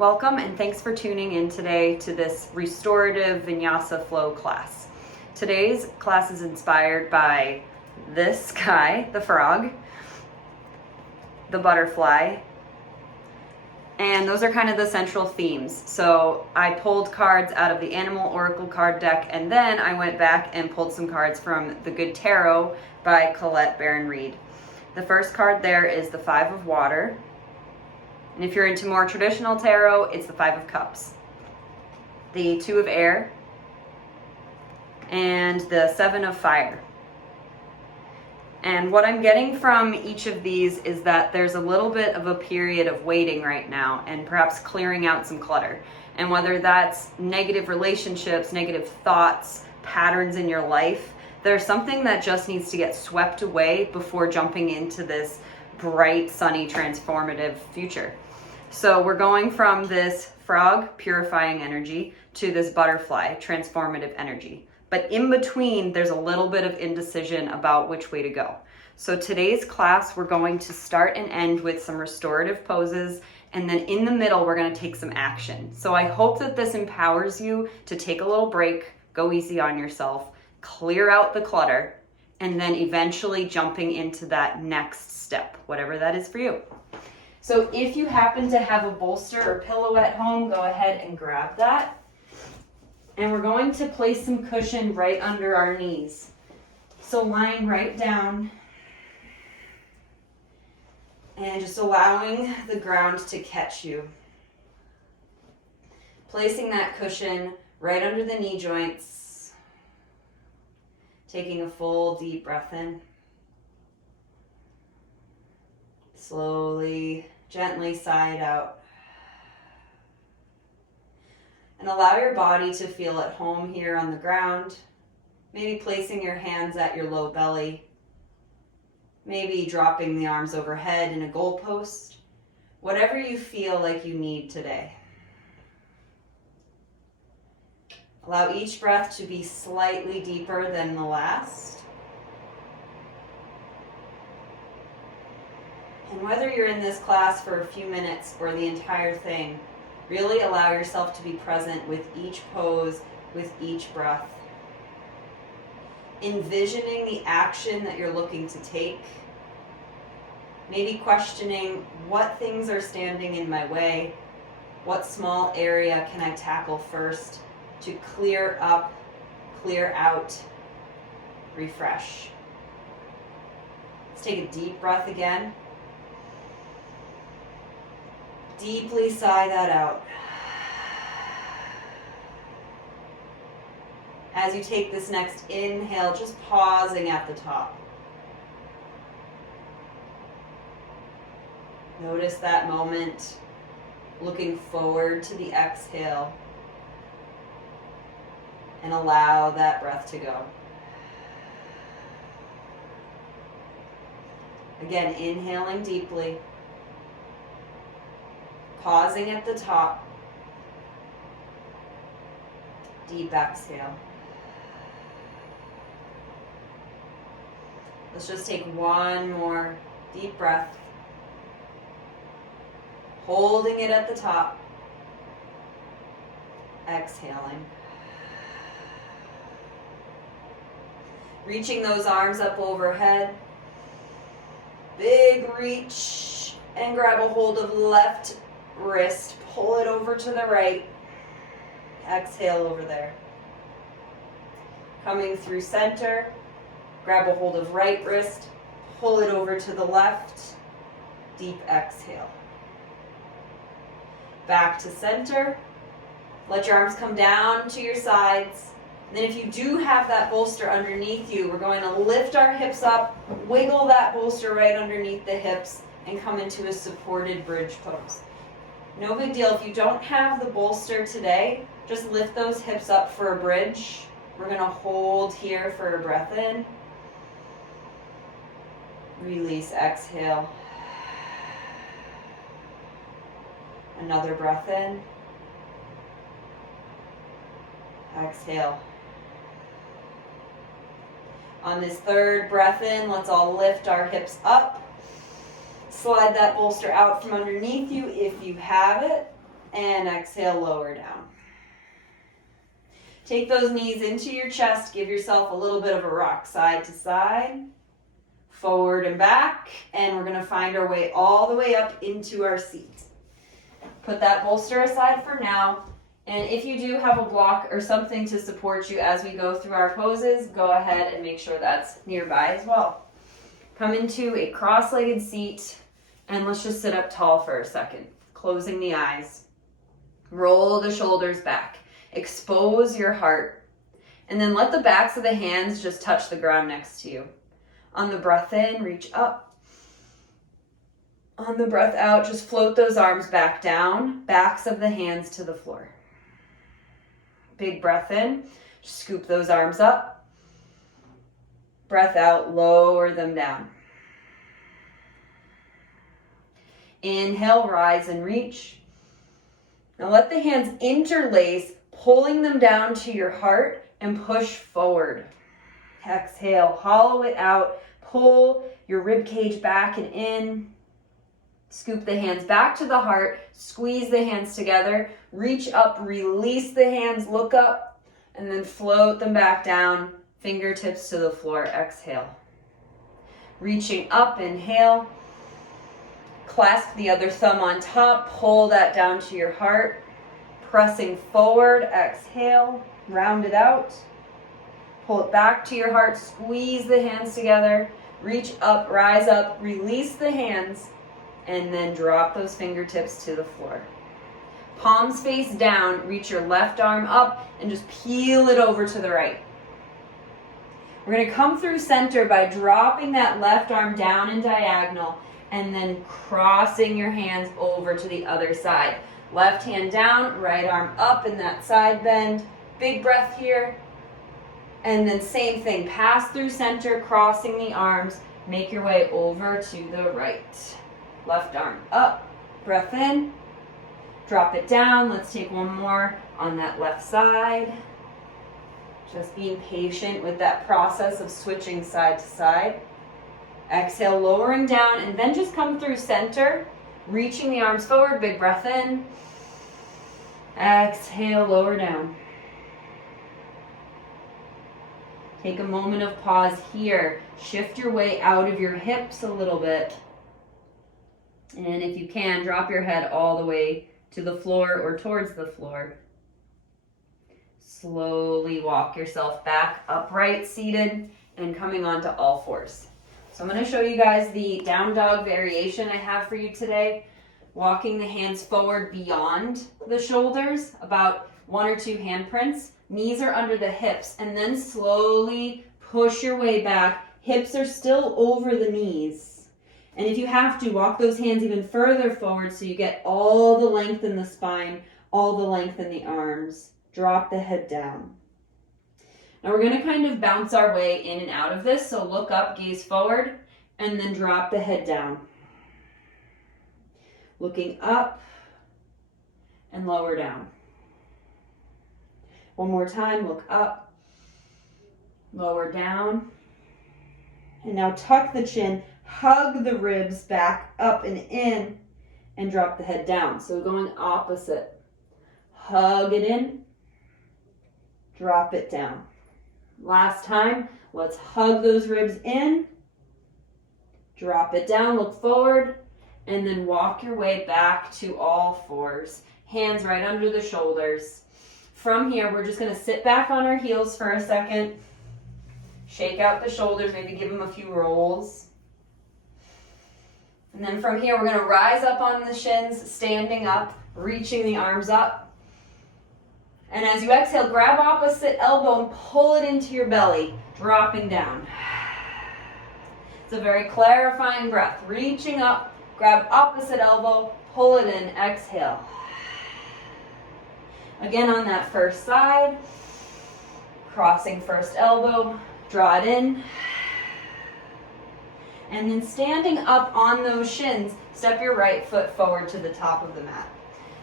Welcome and thanks for tuning in today to this restorative vinyasa flow class. Today's class is inspired by this guy, the frog, the butterfly, and those are kind of the central themes. So I pulled cards out of the Animal Oracle card deck, and then I went back and pulled some cards from The Good Tarot by Colette Baron Reed. The first card there is the Five of Water. And if you're into more traditional tarot, it's the Five of Cups, the Two of Air, and the Seven of Fire. And what I'm getting from each of these is that there's a little bit of a period of waiting right now and perhaps clearing out some clutter. And whether that's negative relationships, negative thoughts, patterns in your life, there's something that just needs to get swept away before jumping into this bright, sunny, transformative future. So we're going from this frog, purifying energy, to this butterfly, transformative energy. But in between, there's a little bit of indecision about which way to go. So today's class, we're going to start and end with some restorative poses, and then in the middle, we're going to take some action. So I hope that this empowers you to take a little break, go easy on yourself, clear out the clutter, and then eventually jumping into that next step, whatever that is for you. So if you happen to have a bolster or pillow at home, go ahead and grab that. And we're going to place some cushion right under our knees. So lying right down and just allowing the ground to catch you. Placing that cushion right under the knee joints. Taking a full deep breath in. Slowly, gently sigh it out. And allow your body to feel at home here on the ground. Maybe placing your hands at your low belly. Maybe dropping the arms overhead in a goalpost. Whatever you feel like you need today. Allow each breath to be slightly deeper than the last. And whether you're in this class for a few minutes or the entire thing, really allow yourself to be present with each pose, with each breath. Envisioning the action that you're looking to take. Maybe questioning what things are standing in my way. What small area can I tackle first to clear up, clear out, refresh. Let's take a deep breath again. Deeply sigh that out. As you take this next inhale, just pausing at the top. Notice that moment, looking forward to the exhale, and allow that breath to go. Again, inhaling deeply. Pausing at the top. Deep exhale. Let's just take one more deep breath. Holding it at the top. Exhaling. Reaching those arms up overhead. Big reach and grab a hold of left wrist, pull it over to the right, exhale over there. Coming through center, grab a hold of right wrist, pull it over to the left, deep exhale. Back to center, let your arms come down to your sides. And then if you do have that bolster underneath you, we're going to lift our hips up, wiggle that bolster right underneath the hips, and come into a supported bridge pose. No big deal. If you don't have the bolster today, just lift those hips up for a bridge. We're going to hold here for a breath in. Release, exhale. Another breath in. Exhale. On this third breath in, let's all lift our hips up. Slide that bolster out from underneath you if you have it. and exhale, lower down. Take those knees into your chest. Give yourself a little bit of a rock side to side, forward and back, and we're going to find our way all the way up into our seat. Put that bolster aside for now, and if you do have a block or something to support you as we go through our poses, go ahead and make sure that's nearby as well. Come into a cross-legged seat, and let's just sit up tall for a second, closing the eyes. Roll the shoulders back. Expose your heart, and then let the backs of the hands just touch the ground next to you. On the breath in, reach up. On the breath out, just float those arms back down, backs of the hands to the floor. Big breath in, just scoop those arms up. Breath out, lower them down. Inhale, rise and reach. Now let the hands interlace, pulling them down to your heart and push forward. Exhale, hollow it out, pull your rib cage back and in. Scoop the hands back to the heart, squeeze the hands together, reach up, release the hands, look up, and then float them back down, fingertips to the floor, exhale. Reaching up, inhale. Clasp the other thumb on top, pull that down to your heart. Pressing forward, exhale, round it out. Pull it back to your heart, squeeze the hands together, reach up, rise up, release the hands, and then drop those fingertips to the floor. Palms face down, reach your left arm up, and just peel it over to the right. We're going to come through center by dropping that left arm down in diagonal, and then crossing your hands over to the other side. Left hand down, right arm up in that side bend. Big breath here. And then same thing, pass through center, crossing the arms. Make your way over to the right. Left arm up, breath in. Drop it down. Let's take one more on that left side. Just being patient with that process of switching side to side. Exhale, lowering down, and then just come through center, reaching the arms forward, big breath in. Exhale, lower down. Take a moment of pause here. Shift your way out of your hips a little bit. And if you can, drop your head all the way to the floor or towards the floor. Slowly walk yourself back upright, seated, and coming onto all fours. So I'm going to show you guys the down dog variation I have for you today. Walking the hands forward beyond the shoulders, about 1 or 2 handprints. Knees are under the hips, and then slowly push your way back. Hips are still over the knees. And if you have to, walk those hands even further forward so you get all the length in the spine, all the length in the arms. Drop the head down. Now we're going to kind of bounce our way in and out of this. So look up, gaze forward, and then drop the head down. Looking up and lower down. One more time, look up, lower down. And now tuck the chin, hug the ribs back up and in, and drop the head down. So going opposite. Hug it in, drop it down. Last time, let's hug those ribs in, drop it down, look forward, and then walk your way back to all fours. Hands right under the shoulders. From here, we're just going to sit back on our heels for a second. Shake out the shoulders, maybe give them a few rolls. And then from here, we're going to rise up on the shins, standing up, reaching the arms up. And as you exhale, grab opposite elbow and pull it into your belly, dropping down. It's a very clarifying breath. Reaching up, grab opposite elbow, pull it in, exhale. Again on that first side, crossing first elbow, draw it in. And then standing up on those shins, step your right foot forward to the top of the mat.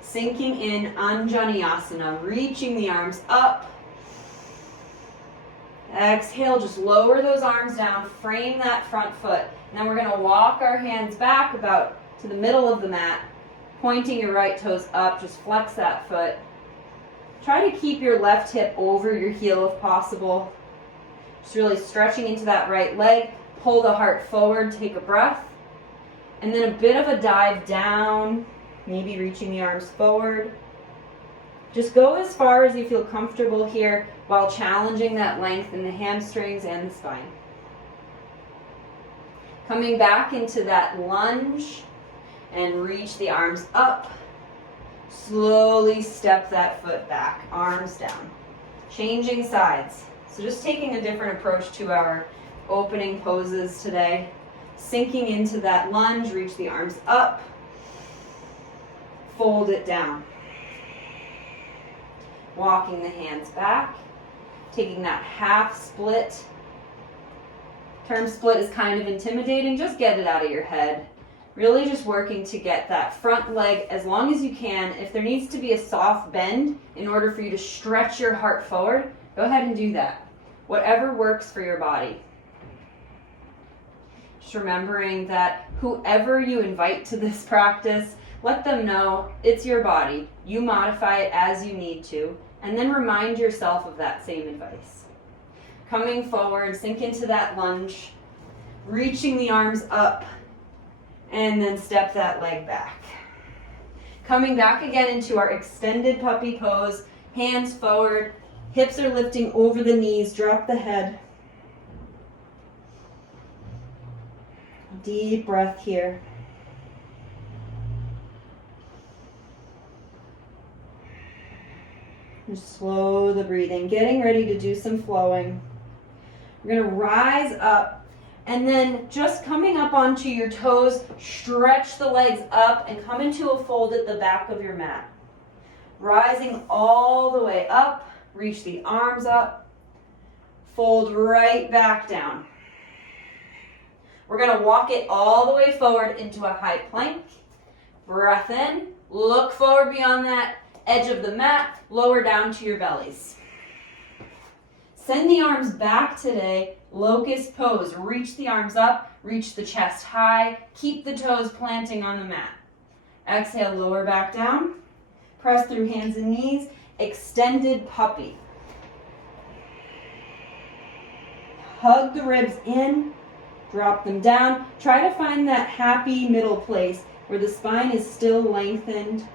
Sinking in Anjaneyasana, reaching the arms up. Exhale, just lower those arms down, frame that front foot. And then we're going to walk our hands back about to the middle of the mat, pointing your right toes up, just flex that foot. Try to keep your left hip over your heel if possible. Just really stretching into that right leg. Pull the heart forward, take a breath. And then a bit of a dive down, maybe reaching the arms forward. Just go as far as you feel comfortable here while challenging that length in the hamstrings and the spine. Coming back into that lunge and reach the arms up. Slowly step that foot back, arms down. Changing sides. So just taking a different approach to our opening poses today. Sinking into that lunge, reach the arms up. Fold it down. Walking the hands back. Taking that half split. Term split is kind of intimidating. Just get it out of your head. Really just working to get that front leg as long as you can. If there needs to be a soft bend in order for you to stretch your heart forward, go ahead and do that. Whatever works for your body. Just remembering that whoever you invite to this practice, let them know it's your body. You modify it as you need to, and then remind yourself of that same advice. Coming forward, sink into that lunge, reaching the arms up, and then step that leg back. Coming back again into our extended puppy pose, hands forward, hips are lifting over the knees, drop the head. Deep breath here. And slow the breathing, getting ready to do some flowing. We're going to rise up. And then just coming up onto your toes, stretch the legs up and come into a fold at the back of your mat. Rising all the way up, reach the arms up, fold right back down. We're going to walk it all the way forward into a high plank. Breath in, look forward beyond that edge of the mat, lower down to your bellies. Send the arms back today. Locust pose. Reach the arms up, reach the chest high, keep the toes planting on the mat. Exhale, lower back down. Press through hands and knees. Extended puppy. Hug the ribs in, drop them down. Try to find that happy middle place where the spine is still lengthened.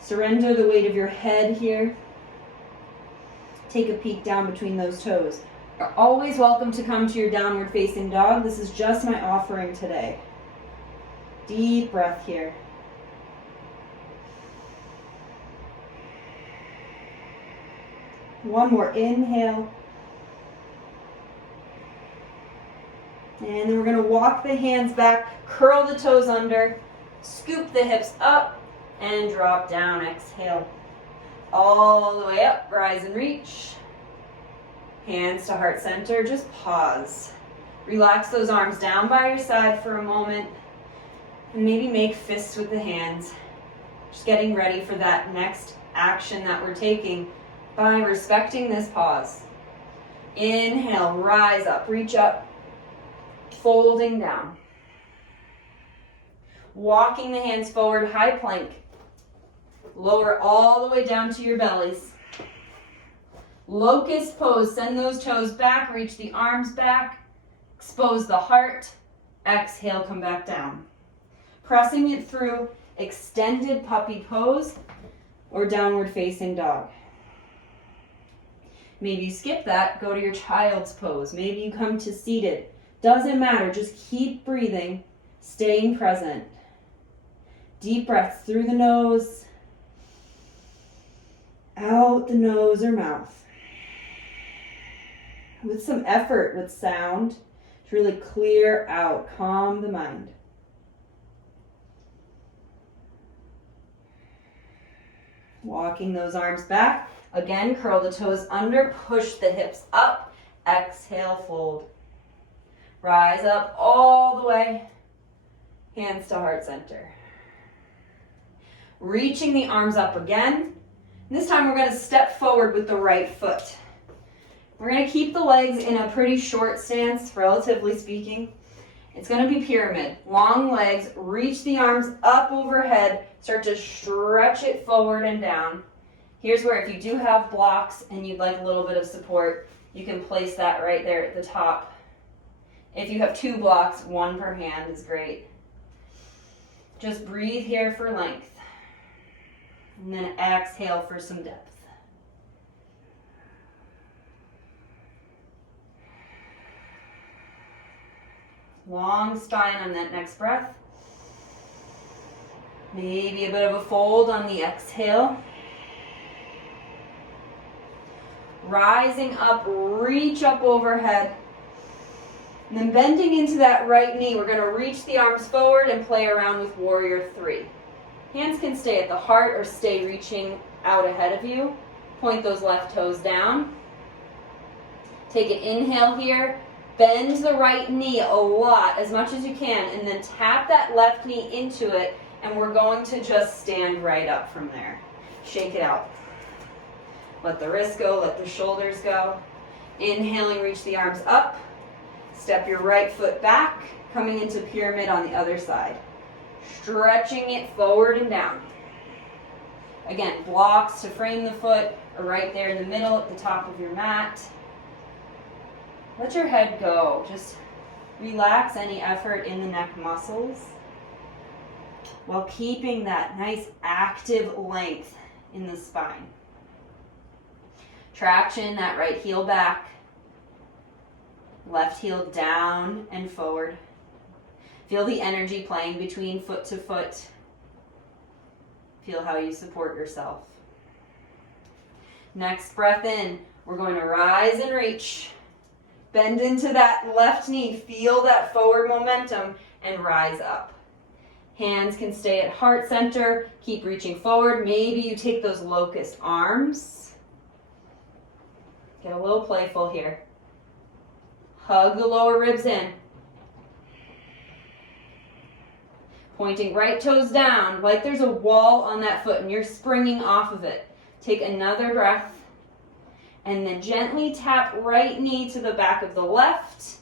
Surrender the weight of your head here. Take a peek down between those toes. You're always welcome to come to your downward facing dog. This is just my offering today. Deep breath here. One more inhale. And then we're going to walk the hands back, curl the toes under, scoop the hips up, and drop down. Exhale. All the way up, rise and reach. Hands to heart center, just pause. Relax those arms down by your side for a moment. And maybe make fists with the hands. Just getting ready for that next action that we're taking by respecting this pause. Inhale, rise up, reach up, folding down. Walking the hands forward, high plank. Lower all the way down to your bellies. Locust pose, send those toes back, reach the arms back, expose the heart. Exhale, come back down. Pressing it through extended puppy pose or downward facing dog. Maybe you skip that, go to your child's pose. Maybe you come to seated. Doesn't matter, just keep breathing, staying present. Deep breaths through the nose, out the nose or mouth. With some effort, with sound, to really clear out, calm the mind. Walking those arms back. Again, curl the toes under, push the hips up. Exhale, fold. Rise up all the way. Hands to heart center. Reaching the arms up again. This time we're going to step forward with the right foot. We're going to keep the legs in a pretty short stance, relatively speaking. It's going to be pyramid. Long legs, reach the arms up overhead, start to stretch it forward and down. Here's where if you do have blocks and you'd like a little bit of support, you can place that right there at the top. If you have 2 blocks, 1 per hand is great. Just breathe here for length. And then exhale for some depth. Long spine on that next breath. Maybe a bit of a fold on the exhale. Rising up, reach up overhead. And then bending into that right knee, we're going to reach the arms forward and play around with warrior 3. Hands can stay at the heart or stay reaching out ahead of you. Point those left toes down. Take an inhale here. Bend the right knee a lot, as much as you can, and then tap that left knee into it, and we're going to just stand right up from there. Shake it out. Let the wrists go, let the shoulders go. Inhaling, reach the arms up. Step your right foot back, coming into pyramid on the other side. Stretching it forward and down. Again, blocks to frame the foot are right there in the middle at the top of your mat. Let your head go. Just relax any effort in the neck muscles while keeping that nice active length in the spine. Traction, that right heel back. Left heel down and forward. Feel the energy playing between foot to foot. Feel how you support yourself. Next breath in, we're going to rise and reach. Bend into that left knee, feel that forward momentum, and rise up. Hands can stay at heart center, keep reaching forward. Maybe you take those locust arms. Get a little playful here. Hug the lower ribs in. Pointing right toes down, like there's a wall on that foot and you're springing off of it. Take another breath. And then gently tap right knee to the back of the left.